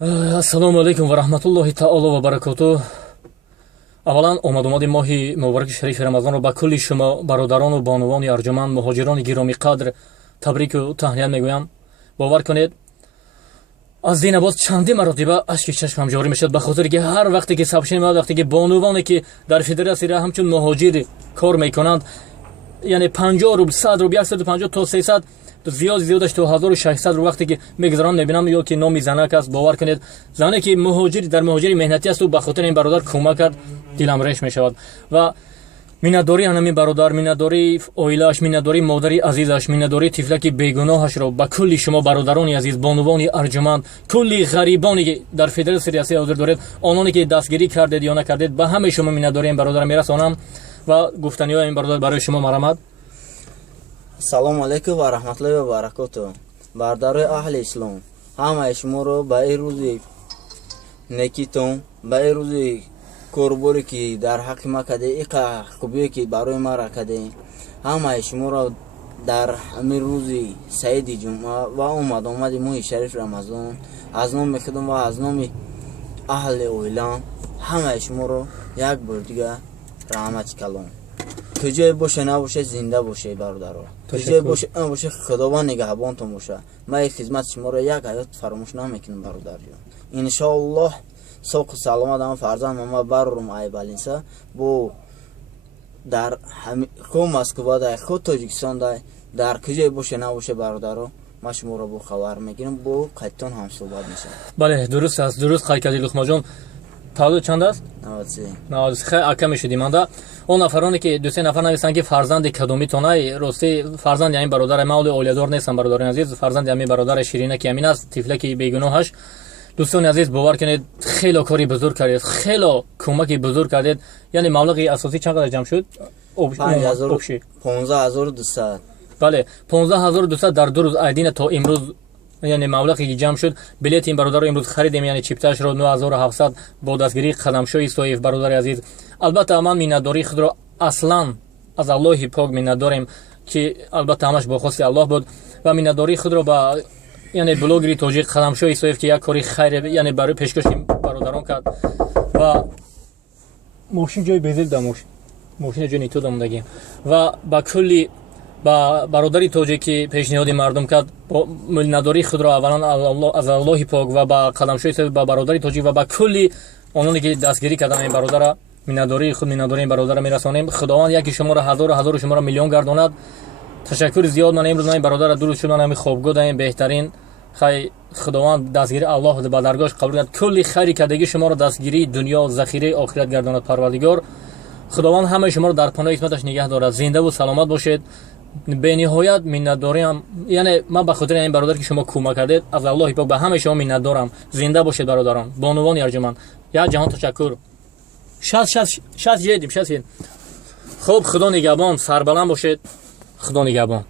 Ассалому алейкум ва рахматуллоҳи таоло ва баракатуҳ. Аввалан омадомади моҳи мубараки шарифи Рамазонро ба кулли шумо бародарону бонувони арҷуманд, муҳоҷирони гироми қадр табрику таҳният мегӯям. Бовар кунед, аз зинабоз чандин маротиба ашки чашмам ҷорӣ мешавад, ба хотире ки ҳар вақте ки сабшин меояд, вақте ки бонувоне ки дар федератсияра ҳамчун муҳоҷир кор мекунанд, яъне 50 рубл, 100 рубл, 150 то 300 зиёдаш то 1600 вақте ки мегузарам мебинам ё ки номи занак аст. Бовар кунед, зане ки муҳоҷир дар муҳоҷири меҳнатӣ асту ба хотири ин бародар кӯмак кард, дилам реш мешавад. Ва миннатдории ҳамин бародар, миннатдории оилааш, миннатдории модари азизаш, миннатдории тифлаки бегуноҳашро ба кулли шумо бародарони азиз, бонувони арҷуманд, кулли ғарибоне ки дар федератсияи Россия ҳозир доред, ононе ки дастгирӣ кардед ё накардед, ба ҳамаи шумо миннатдории ин бародар мерасонам ва гуфтаниҳои ин бародар барои шумо марамад. Салому алейкум ва рахматуллоҳи ва баракатуҳ. Бародарои аҳли ислом, ҳамаи шуморо ба ин рӯзи некитон, ба ин рӯзи корборе ки дар ҳаққи ма кардед, ин қадр хубие ки барои мара кардед, ҳамаи шуморо дар ҳамин рӯзи саиди ҷумъа ва омадомади моҳи шарифи Рамазон аз номи худам ва аз номи аҳли оилам ҳамаи шуморо як бор дигар раҳмати калом. куҷое боша набоша, зинда бошед бародаро. куҷое боша набоша, худованд нигаҳбонтон боша. ман ин хизмати шуморо як ҳаёт фаромӯш намекунам бародарҷон. иншоаллоҳ соқу саломат ҳама фарзандам барорум айбалинса бо дар хо Москва дай, хо Тоҷикистон дай, дар куҷое боша набоша бародаро, ман шуморо бо хабар мегирам, бо қайтон ҳам суҳбат мешавам. Бале, дуруст аст, дуруст қайд кардед луқмаҷон. таваллуд чанд аст? 93. Хай ака мешудӣ манда. Он нафароне ки ду се нафар нависанд ки фарзанди кадомитонай, рости фарзанди ҳамин бародарай, ман оли оилядор нестам бародари азиз, фарзанди ҳамин бародарай Ширина ки ҳамин аст, тифлаки бегуноҳаш. дӯстони азиз, бовар кунед, хело кори бузург кардед, хело кӯмаки бузург кардед. Яъне маблағи асосӣ чанд қадар ҷамъ шуд? 15200. бале, 15200 дар ду рӯз айдина то имрӯз, яъне маблағи ки ҷамъ шуд. билети ин бародарро имрӯз харидем, яъне чиптаашро 9700 бо дастгирии қадамшои Соев бародари азиз. албатта ман миннатдории худро аслан аз Аллоҳи пок миннатдорем ки албатта ҳамаш бо хости Аллоҳ буд ва миннатдории худро ба яъне блогери тоҷик қадамшои Соев ки як кори хайр яъне барои пешкаши бародарон кард ва мошин ҷои безел да мошина ҷои ниту дамудагим ва ба кулли ба бародари тоҷик ки пешниҳоди мардум кард, миннатдории худро аввалан аз Аллоҳи пок ва ба қадамшои Соев, ба бародари тоҷик ва ба кулли ононе ки дастгирӣ кардан ин бародара, миннатдории худ, миннатдории ин бародара мерасонем. худованд яки шуморо ҳазору шуморо миллион гардонад. ташаккури зиёд. ман имрӯз ман ин бародара ду рӯз шуд, ман ҳамин хобгоҳ даем беҳтарин. хай худованд дастгири Аллоҳ ба даргоҳаш қабул кунад, кулли хайри кардагӣ шуморо дастгирии дунё, захираи охират гардонад парвардигор. худованд ҳамаи шуморо дар паноҳи ҳикматаш нигоҳ дорад. зиндаву саломат бошед. бениҳоят миннатдорим, яъне ман ба хотири ин бародар ки шумо кӯмак кардед, аз Аллоҳи пок ба ҳамаи шумо миннатдорам. зинда бошед бародарон, бонувони арҷуманд. як ҷаҳон ташаккур. шаст ҷедим. хуб, худо нигаҳбон, сарбаланд бошед. худо нигаҳбон.